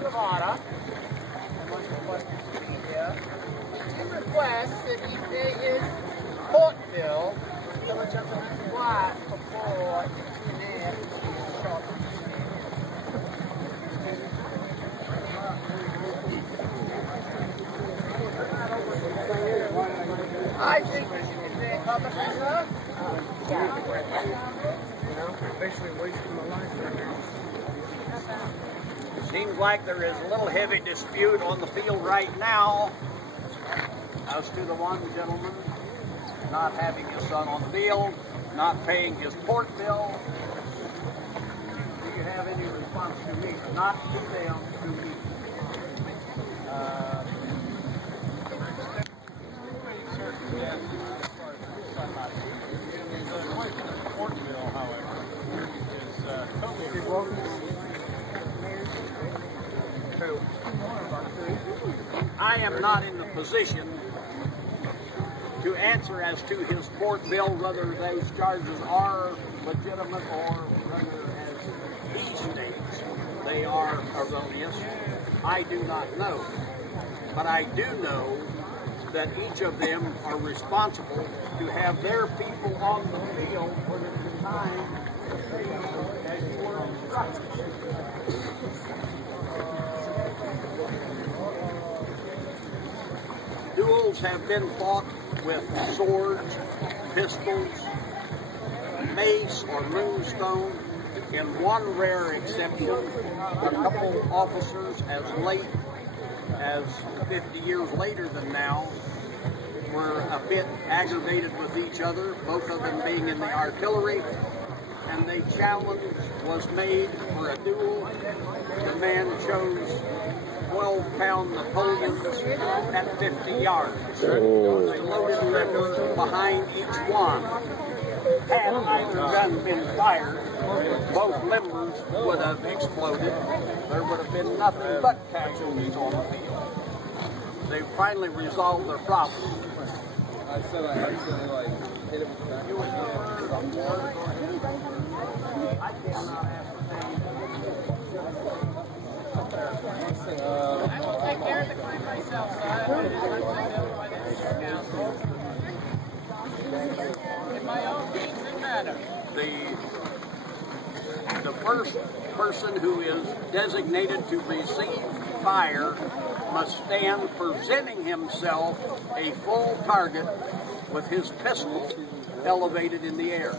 Nevada. He requests that he pay his court bill right before I think we should say a couple of things, sir. Basically wasting my life right now. Seems like there is a little heavy dispute on the field right now as to the one gentleman not having his son on the field, not paying his port bill. Do you have any response to me? Not to them, to me. Port bill, however, is totally I am not in the position to answer as to his court bill, whether those charges are legitimate or whether, as he states, they are erroneous. I do not know. But I do know that each of them are responsible to have their people on the field for the time as you were instructed. Duels have been fought with swords, pistols, mace, or moonstone. In one rare exception, a couple officers as late as 50 years later than now were a bit aggravated with each other, both of them being in the artillery, and the challenge was made for a duel. The man chose 12-pound Napoleons at 50 yards. Oh. They loaded limbers behind each one. Had either gun been fired, both limbers would have exploded. There would have been nothing but casualties on the field. They finally resolved their problem. I said I accidentally hit him with the back of the head. I cannot ascertain. I will take care of the claim myself, sir. I will let you know by the district council. In my own means and manner. The first person who is designated to receive fire must stand presenting himself a full target with his pistol elevated in the air,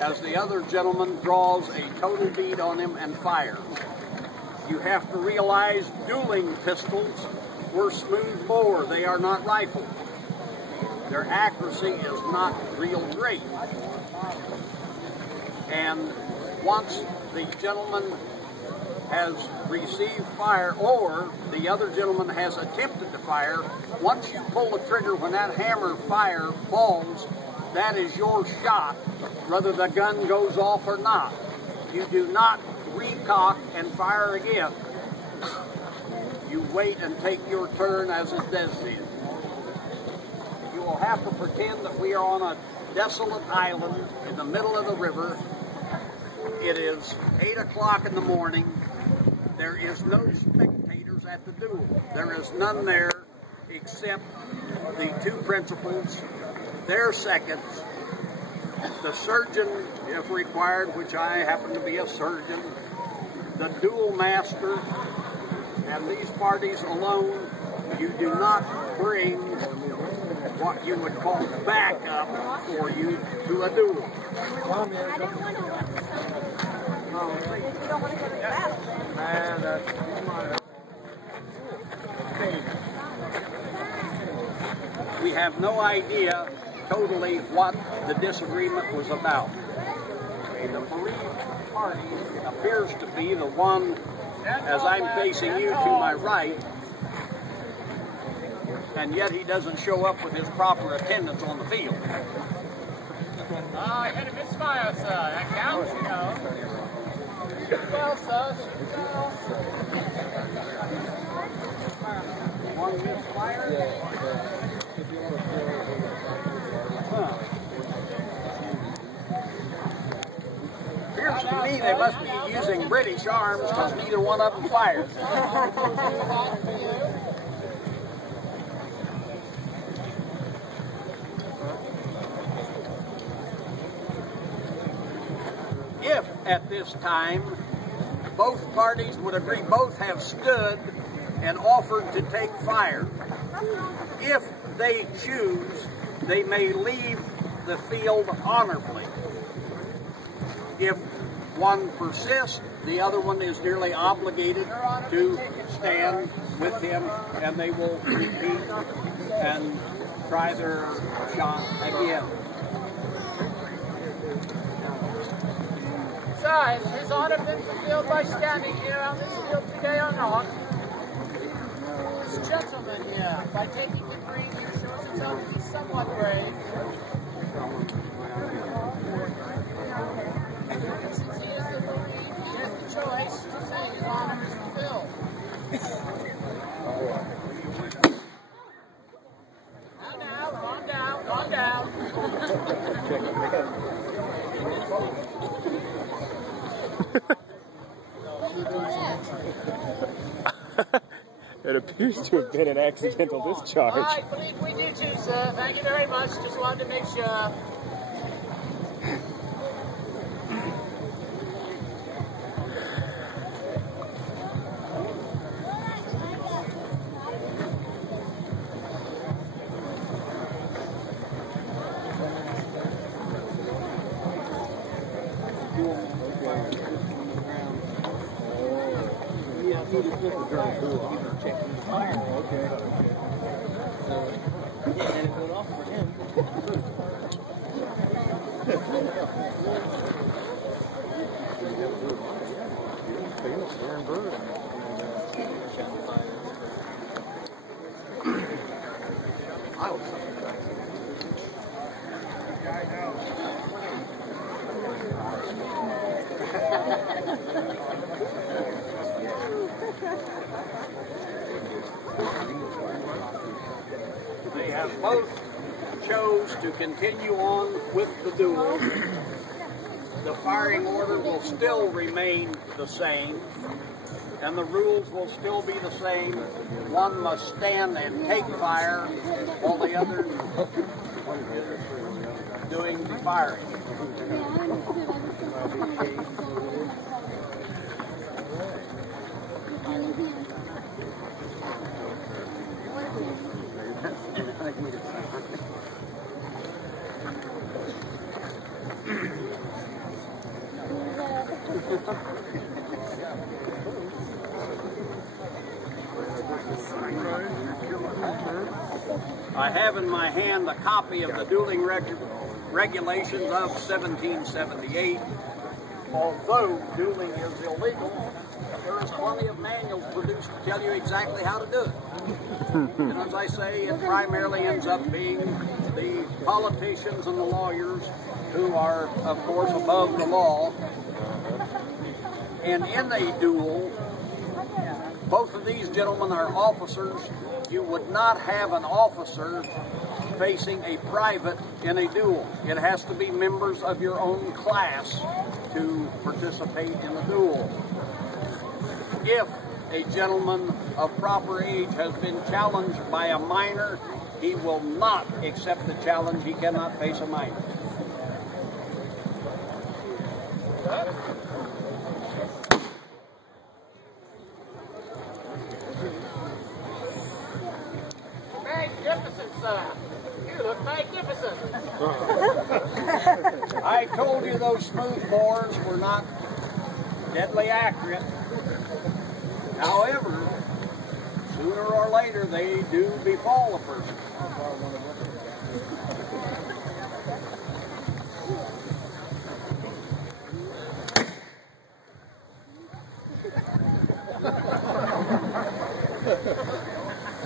as the other gentleman draws a total bead on him and fires. You have to realize dueling pistols were smooth bore. They are not rifles. Their accuracy is not real great. And once the gentleman has received fire or the other gentleman has attempted to fire, once you pull the trigger, when that hammer fire falls, that is your shot, whether the gun goes off or not. You do not recock and fire again. You wait and take your turn as is designated. You will have to pretend that we are on a desolate island in the middle of the river. It is 8 o'clock in the morning. There is no spectators at the duel. There is none there except the two principals, their seconds, the surgeon, if required, which I happen to be a surgeon, the duel master, and these parties alone. You do not bring what you would call backup for you to a duel. We have no idea totally what the disagreement was about. The bereaved party appears to be the one, as I'm facing you to my right, and yet he doesn't show up with his proper attendance on the field. I had a misfire, sir. That counts, you know. Shoot well, sir. Shoot well. One misfire? Here's to me they must be using British arms because neither one of them fires. If at this time both parties would agree, both have stood and offered to take fire, if they choose, they may leave the field honorably. If one persists, the other one is nearly obligated to stand with him, and they will repeat and try their shot again. Besides, his honor been fulfilled by standing here on this field today or not. This gentleman here, by taking the green, shows himself to be somewhat brave. Since he is the bereaved, he has the choice to say his honor is fulfilled. Now, calm down, calm down. It appears to have been an accidental discharge. I believe we do too, sir. Thank you very much. Just wanted to make sure. They have both chose to continue on with the duel. The firing order will still remain the same, and the rules will still be the same. One must stand and take fire, while the other doing the firing. I have in my hand a copy of the dueling regulations of 1778. Although dueling is illegal, there is plenty of manuals produced to tell you exactly how to do it. And as I say, it primarily ends up being the politicians and the lawyers who are, of course, above the law. And in a duel, both of these gentlemen are officers. You would not have an officer facing a private in a duel. It has to be members of your own class to participate in the duel. If a gentleman of proper age has been challenged by a minor, he will not accept the challenge. He cannot face a minor. Magnificent, sir. You look magnificent. I told you those smooth bores were not deadly accurate. However, sooner or later they do befall a person.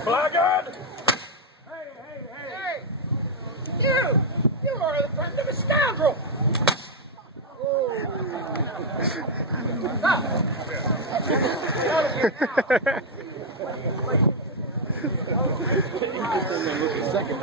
Blackguard! Hey! You are the friend of a scoundrel! Second.